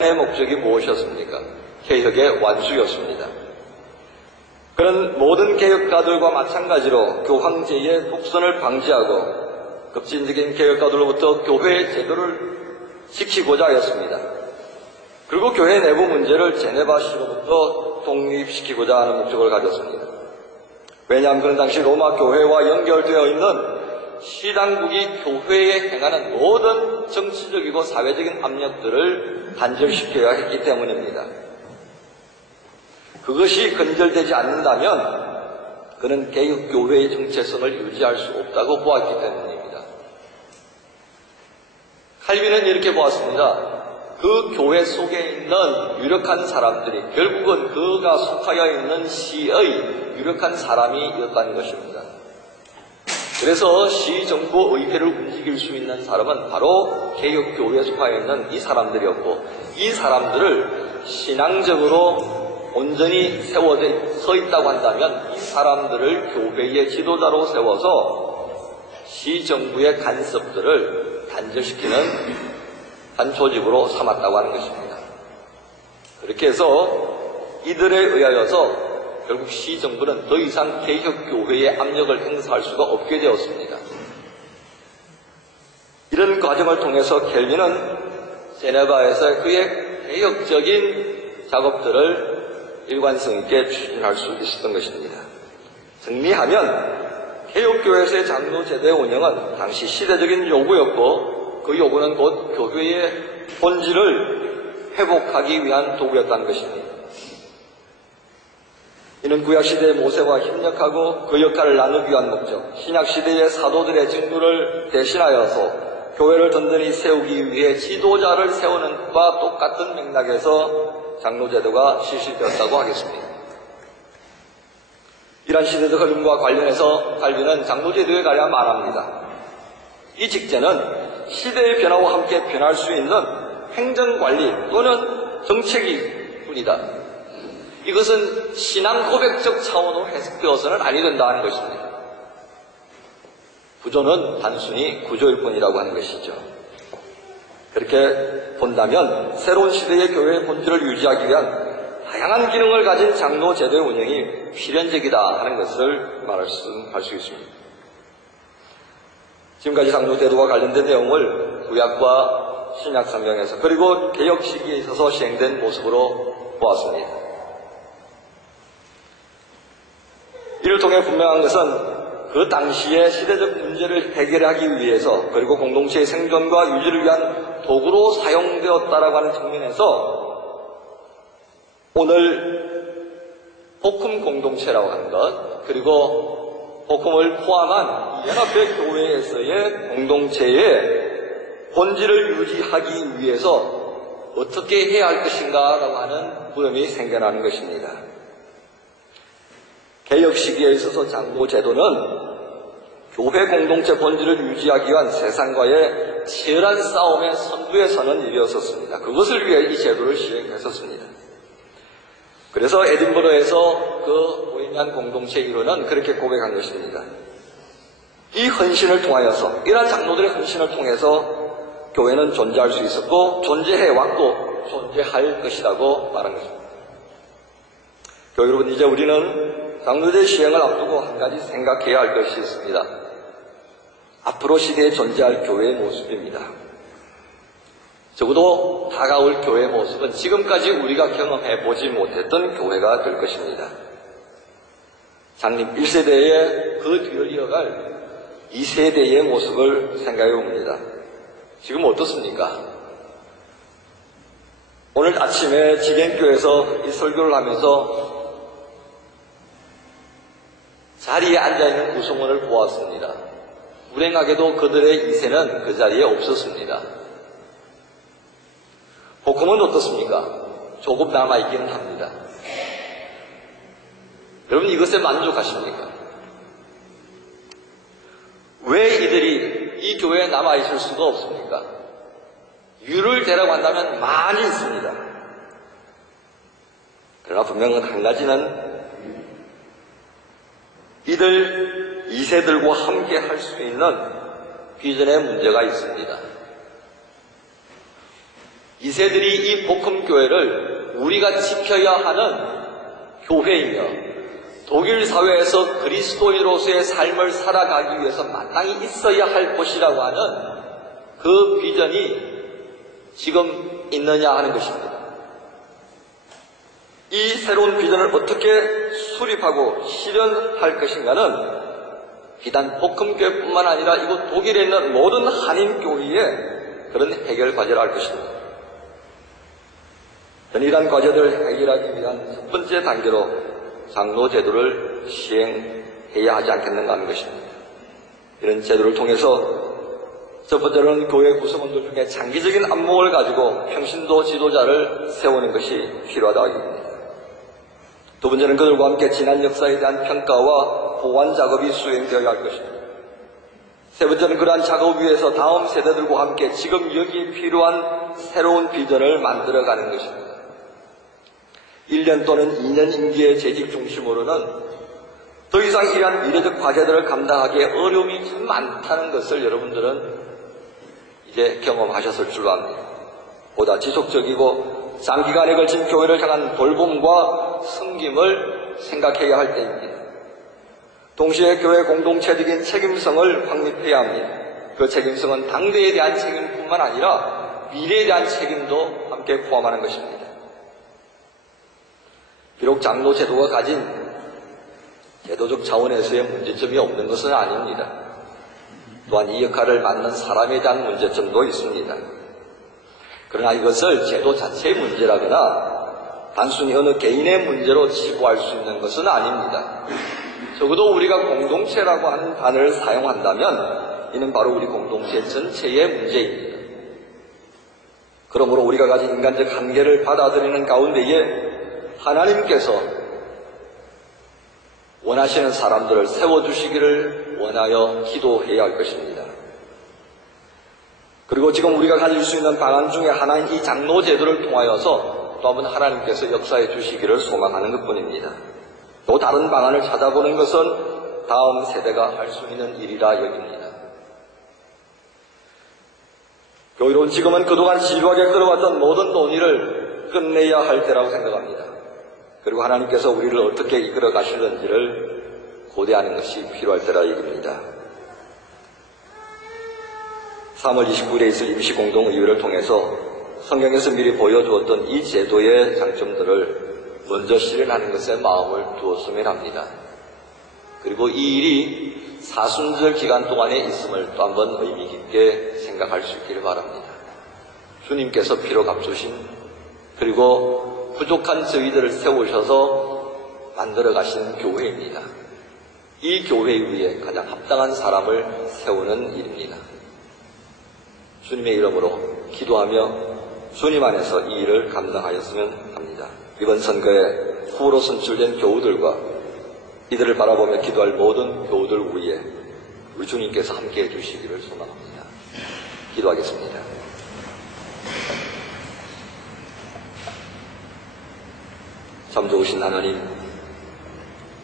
의 목적이 무엇이었습니까? 개혁의 완수였습니다. 그런 모든 개혁가들과 마찬가지로 교황제의 독선을 방지하고 급진적인 개혁가들로부터 교회의 제도를 지키고자 하였습니다. 그리고 교회 내부 문제를 제네바시로부터 독립시키고자 하는 목적을 가졌습니다. 왜냐하면 그런 당시 로마 교회와 연결되어 있는 시당국이 교회에 행하는 모든 정치적이고 사회적인 압력들을 단절시켜야 했기 때문입니다. 그것이 건절되지 않는다면 그는 개혁교회의 정체성을 유지할 수 없다고 보았기 때문입니다. 칼빈은 이렇게 보았습니다. 그 교회 속에 있는 유력한 사람들이 결국은 그가 속하여 있는 시의 유력한 사람이었다는 것입니다. 그래서 시정부 의회를 움직일 수 있는 사람은 바로 개혁교회에 속하여 있는 이 사람들이었고 이 사람들을 신앙적으로 온전히 세워져 서 있다고 한다면 이 사람들을 교회의 지도자로 세워서 시정부의 간섭들을 단절시키는 한 조직으로 삼았다고 하는 것입니다. 그렇게 해서 이들에 의하여서 결국 시정부는 더 이상 개혁교회의 압력을 행사할 수가 없게 되었습니다. 이런 과정을 통해서 켈빈은 제네바에서 그의 개혁적인 작업들을 일관성 있게 추진할 수 있었던 것입니다. 정리하면 개혁교회에서의 장로 제도의 운영은 당시 시대적인 요구였고 그 요구는 곧 교회의 본질을 회복하기 위한 도구였다는 것입니다. 이는 구약시대의 모세와 협력하고 그 역할을 나누기 위한 목적, 신약시대의 사도들의 증거를 대신하여서 교회를 든든히 세우기 위해 지도자를 세우는 것과 똑같은 맥락에서 장로제도가 실시되었다고 하겠습니다. 이러한 시대적 흐름과 관련해서 칼빈은 장로제도에 관련 말합니다. 이 직제는 시대의 변화와 함께 변할 수 있는 행정관리 또는 정책이 뿐이다. 이것은 신앙 고백적 차원으로 해석되어서는 아니 된다는 것입니다. 구조는 단순히 구조일 뿐이라고 하는 것이죠. 그렇게 본다면 새로운 시대의 교회의 본질을 유지하기 위한 다양한 기능을 가진 장로 제도의 운영이 필연적이다 하는 것을 말할 수, 할 수 있습니다. 지금까지 장로 제도와 관련된 내용을 구약과 신약 성경에서 그리고 개혁 시기에 있어서 시행된 모습으로 보았습니다. 이를 통해 분명한 것은 그 당시의 시대적 문제를 해결하기 위해서 그리고 공동체의 생존과 유지를 위한 도구로 사용되었다라고 하는 측면에서 오늘 복음 공동체라고 하는 것 그리고 복음을 포함한 연합회 교회에서의 공동체의 본질을 유지하기 위해서 어떻게 해야 할 것인가라고 하는 부름이 생겨나는 것입니다. 개혁 시기에 있어서 장로 제도는 교회 공동체 본질을 유지하기 위한 세상과의 치열한 싸움의 선두에 서는 일이었었습니다. 그것을 위해 이 제도를 시행했었습니다. 그래서 에딘버러에서 그 오인한 공동체 일원은 그렇게 고백한 것입니다. 이 헌신을 통하여서 이러한 장로들의 헌신을 통해서 교회는 존재할 수 있었고 존재해 왔고 존재할 것이라고 말한 것입니다. 여러분 이제 우리는 장로제 시행을 앞두고 한 가지 생각해야 할 것이 있습니다. 앞으로 시대에 존재할 교회의 모습입니다. 적어도 다가올 교회의 모습은 지금까지 우리가 경험해 보지 못했던 교회가 될 것입니다. 장님 1세대의 그 뒤를 이어갈 2세대의 모습을 생각해 봅니다. 지금 어떻습니까? 오늘 아침에 지경교에서 이 설교를 하면서 자리에 앉아있는 구성원을 보았습니다. 불행하게도 그들의 이세는 그 자리에 없었습니다. 복음은 어떻습니까? 조금 남아있기는 합니다. 여러분 이것에 만족하십니까? 왜 이들이 이 교회에 남아있을 수가 없습니까? 유를 대라고 한다면 많이 있습니다. 그러나 분명한 한 가지는 이들 이세들과 함께 할 수 있는 비전의 문제가 있습니다. 이세들이 이 복음교회를 우리가 지켜야 하는 교회이며 독일 사회에서 그리스도인으로서의 삶을 살아가기 위해서 마땅히 있어야 할 곳이라고 하는 그 비전이 지금 있느냐 하는 것입니다. 이 새로운 비전을 어떻게 수립하고 실현할 것인가는 비단 복음교회뿐만 아니라 이곳 독일에 있는 모든 한인교회의 그런 해결 과제를 할 것입니다. 이러한 과제들을 해결하기 위한 첫 번째 단계로 장로 제도를 시행해야 하지 않겠는가 하는 것입니다. 이런 제도를 통해서 첫 번째로는 교회 구성원들 중에 장기적인 안목을 가지고 평신도 지도자를 세우는 것이 필요하다고 합니다. 두 번째는 그들과 함께 지난 역사에 대한 평가와 보완 작업이 수행되어야 할 것입니다. 세 번째는 그러한 작업 위에서 다음 세대들과 함께 지금 여기 필요한 새로운 비전을 만들어가는 것입니다. 1년 또는 2년 임기의 재직 중심으로는 더 이상 이러한 미래적 과제들을 감당하기에 어려움이 참 많다는 것을 여러분들은 이제 경험하셨을 줄로 압니다. 보다 지속적이고 장기간에 걸친 교회를 향한 돌봄과 섬김을 생각해야 할 때입니다. 동시에 교회 공동체적인 책임성을 확립해야 합니다. 그 책임성은 당대에 대한 책임뿐만 아니라 미래에 대한 책임도 함께 포함하는 것입니다. 비록 장로 제도가 가진 제도적 차원에서의 문제점이 없는 것은 아닙니다. 또한 이 역할을 맡는 사람에 대한 문제점도 있습니다. 그러나 이것을 제도 자체의 문제라거나 단순히 어느 개인의 문제로 치부할 수 있는 것은 아닙니다. 적어도 우리가 공동체라고 하는 단어를 사용한다면 이는 바로 우리 공동체 전체의 문제입니다. 그러므로 우리가 가진 인간적 한계를 받아들이는 가운데에 하나님께서 원하시는 사람들을 세워주시기를 원하여 기도해야 할 것입니다. 그리고 지금 우리가 가질 수 있는 방안 중에 하나인 이 장로 제도를 통하여서 또한번 하나님께서 역사해 주시기를 소망하는 것 뿐입니다. 또 다른 방안을 찾아보는 것은 다음 세대가 할 수 있는 일이라 여깁니다. 교회론 지금은 그동안 지루하게 끌어왔던 모든 논의를 끝내야 할 때라고 생각합니다. 그리고 하나님께서 우리를 어떻게 이끌어 가실는지를 고대하는 것이 필요할 때라 얘기입니다. 3월 29일에 있을 임시공동의회를 통해서 성경에서 미리 보여주었던 이 제도의 장점들을 먼저 실현하는 것에 마음을 두었으면 합니다. 그리고 이 일이 사순절 기간 동안에 있음을 또 한번 의미 깊게 생각할 수 있기를 바랍니다. 주님께서 피로 값주신 그리고 부족한 저희들을 세우셔서 만들어 가시는 교회입니다. 이 교회 위에 가장 합당한 사람을 세우는 일입니다. 주님의 이름으로 기도하며 주님 안에서 이 일을 감당하였으면 합니다. 이번 선거에 후보로 선출된 교우들과 이들을 바라보며 기도할 모든 교우들 위에 우리 주님께서 함께 해주시기를 소망합니다. 기도하겠습니다. 참 좋으신 하나님,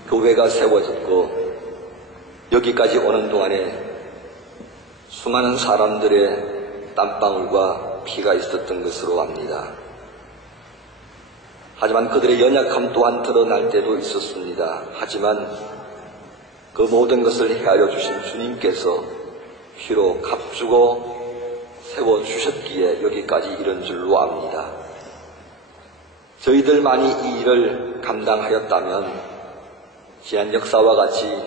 교회가 세워졌고 여기까지 오는 동안에 수많은 사람들의 땀방울과 피가 있었던 것으로 압니다. 하지만 그들의 연약함 또한 드러날 때도 있었습니다. 하지만 그 모든 것을 헤아려 주신 주님께서 피로 값주고 세워주셨기에 여기까지 이런 줄로 압니다. 저희들만이 이 일을 감당하였다면 지난 역사와 같이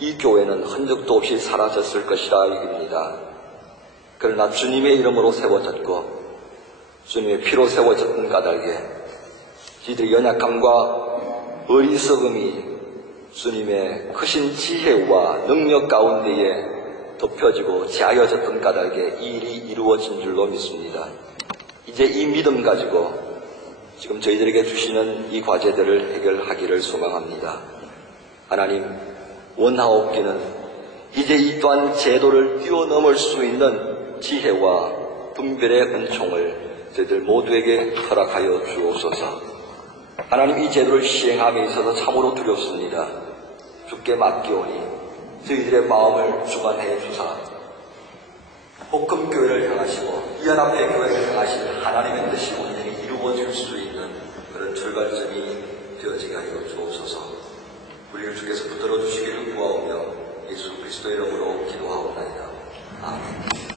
이 교회는 흔적도 없이 사라졌을 것이라 입니다. 그러나 주님의 이름으로 세워졌고 주님의 피로 세워졌던 까닭에 저희들의 연약함과 어리석음이 주님의 크신 지혜와 능력 가운데에 덮여지고 제하여졌던 까닭에 이 일이 이루어진 줄로 믿습니다. 이제 이 믿음 가지고 지금 저희들에게 주시는 이 과제들을 해결하기를 소망합니다. 하나님, 원하옵기는 이제 이 또한 제도를 뛰어넘을 수 있는 지혜와 분별의 은총을 저희들 모두에게 허락하여 주옵소서. 하나님 이 제도를 시행함에 있어서 참으로 두렵습니다. 죽게 맡기오니 저희들의 마음을 주관해 주사 복음교회를 향하시고 이연합회 교회를 향하신 하나님의 뜻이 온전히 이루어질 수 있는 그런 출발점이 되어지게 하여 주옵소서 우리를 주께서 붙들어 주시기를 구하오며 예수 그리스도의 이름으로 기도하옵나이다. 아멘